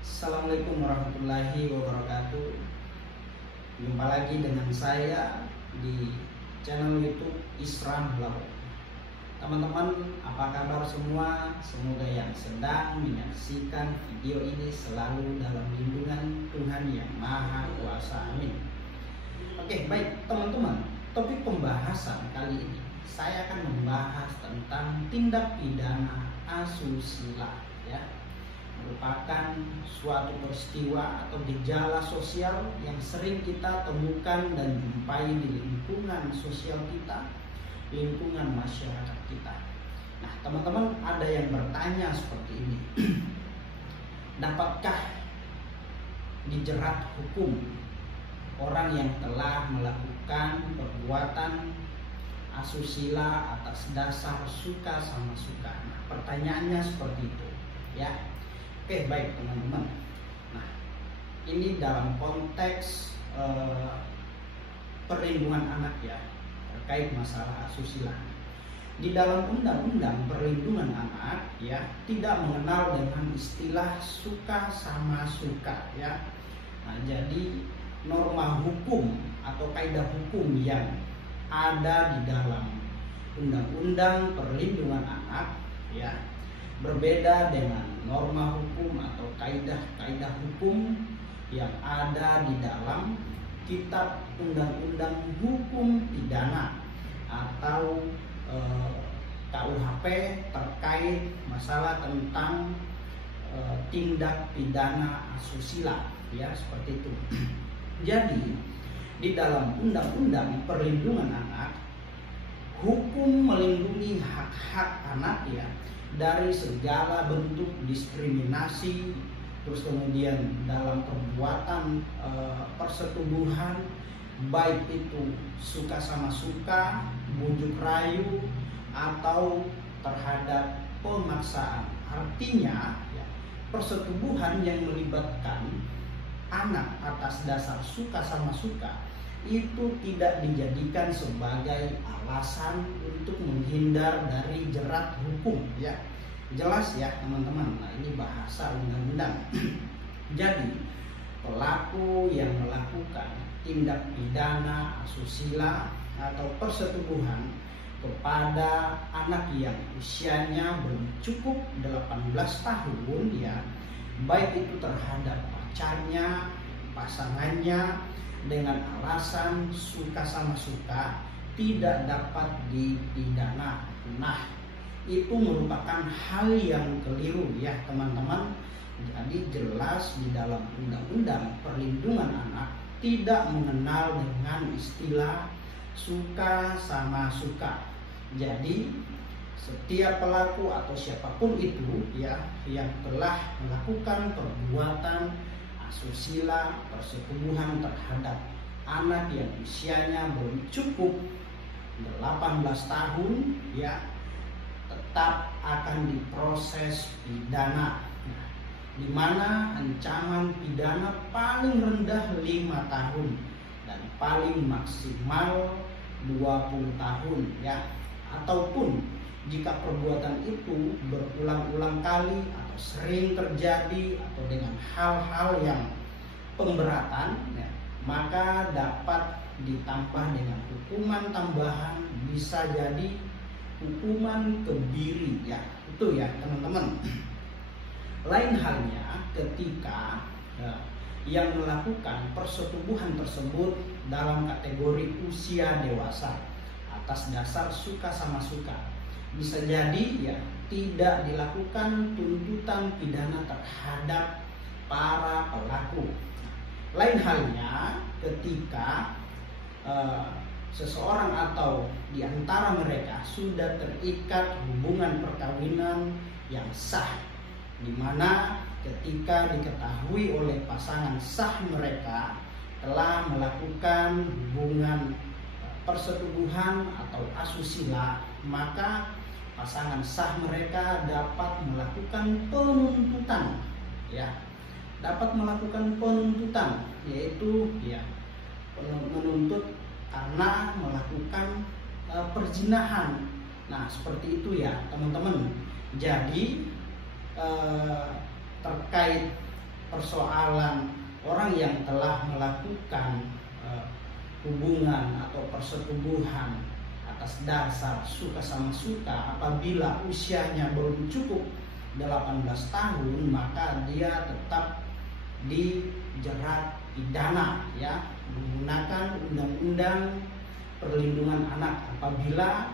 Assalamualaikum warahmatullahi wabarakatuh. Jumpa lagi dengan saya di channel YouTube Isram Laut. Teman-teman, apa kabar semua? Semoga yang sedang menyaksikan video ini selalu dalam lindungan Tuhan Yang Maha Kuasa. Amin. Oke, baik teman-teman. Topik pembahasan kali ini saya akan membahas tentang tindak pidana asusila, ya. Merupakan suatu peristiwa atau gejala sosial yang sering kita temukan dan jumpai di lingkungan sosial kita, lingkungan masyarakat kita. Nah, teman-teman, ada yang bertanya seperti ini. Dapatkah dijerat hukum orang yang telah melakukan perbuatan asusila atas dasar suka sama suka? Nah, pertanyaannya seperti itu, ya. Oke, baik teman-teman. Nah, ini dalam konteks perlindungan anak, ya, terkait masalah asusila. Di dalam Undang-Undang Perlindungan Anak, ya, tidak mengenal dengan istilah suka sama suka, ya. Nah, jadi norma hukum atau kaidah hukum yang ada di dalam Undang-Undang Perlindungan Anak, ya, berbeda dengan norma hukum atau kaidah-kaidah hukum yang ada di dalam Kitab Undang-Undang Hukum Pidana atau KUHP terkait masalah tentang tindak pidana asusila, ya, seperti itu. Jadi di dalam Undang-Undang Perlindungan Anak, hukum melindungi hak-hak anak, ya, dari segala bentuk diskriminasi, terus kemudian dalam perbuatan persetubuhan, baik itu suka sama suka, bujuk rayu, atau terhadap pemaksaan. Artinya, ya, persetubuhan yang melibatkan anak atas dasar suka sama suka itu tidak dijadikan sebagai alasan untuk menghindar dari jerat hukum, ya. Jelas ya teman-teman. Nah, ini bahasa undang-undang. Jadi pelaku yang melakukan tindak pidana asusila atau persetubuhan kepada anak yang usianya belum cukup 18 tahun, ya, baik itu terhadap pacarnya, pasangannya, dengan alasan suka sama suka, tidak dapat dipidana. Nah, itu merupakan hal yang keliru, ya teman-teman. Jadi jelas di dalam Undang-Undang Perlindungan Anak tidak mengenal dengan istilah suka sama suka. Jadi setiap pelaku atau siapapun itu, ya, yang telah melakukan perbuatan asusila, persetubuhan terhadap anak yang usianya belum cukup 18 tahun, ya, tetap akan diproses pidana. Nah, di mana ancaman pidana paling rendah 5 tahun dan paling maksimal 20 tahun, ya. Ataupun jika perbuatan itu berulang-ulang kali atau sering terjadi atau dengan hal-hal yang pemberatan, ya, maka dapat ditambah dengan hukuman tambahan, bisa jadi hukuman kebiri, ya. Itu ya teman-teman. Lain halnya ketika yang melakukan persetubuhan tersebut dalam kategori usia dewasa atas dasar suka sama suka, bisa jadi, ya, tidak dilakukan tuntutan pidana terhadap para pelaku. Lain halnya ketika seseorang atau di antara mereka sudah terikat hubungan perkawinan yang sah, di mana ketika diketahui oleh pasangan sah mereka telah melakukan hubungan persetubuhan atau asusila, maka pasangan sah mereka dapat melakukan penuntutan, ya, dapat melakukan penuntutan, yaitu, ya, menuntut karena melakukan perzinahan. Nah, seperti itu ya teman-teman. Jadi terkait persoalan orang yang telah melakukan hubungan atau persetubuhan atas dasar suka sama suka apabila usianya belum cukup 18 tahun, maka dia tetap dijerat pidana ya, menggunakan undang-undang perlindungan anak apabila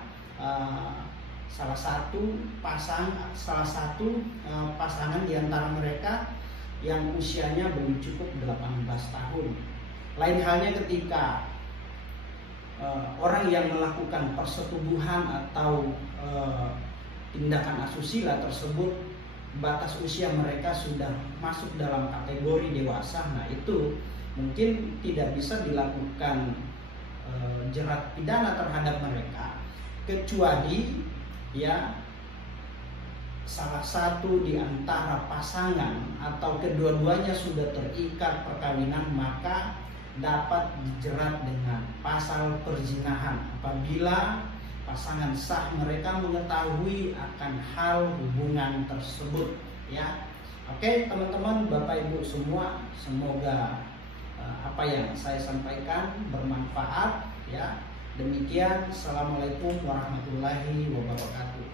salah satu pasangan di antara mereka yang usianya belum cukup 18 tahun. Lain halnya ketika orang yang melakukan persetubuhan atau tindakan asusila tersebut batas usia mereka sudah masuk dalam kategori dewasa. Nah, itu mungkin tidak bisa dilakukan jerat pidana terhadap mereka, kecuali ya salah satu di antara pasangan atau kedua-duanya sudah terikat perkawinan, maka dapat dijerat dengan pasal perzinahan apabila pasangan sah mereka mengetahui akan hal hubungan tersebut ya. Oke teman-teman, Bapak Ibu semua, semoga apa yang saya sampaikan bermanfaat ya. Demikian, assalamualaikum warahmatullahi wabarakatuh.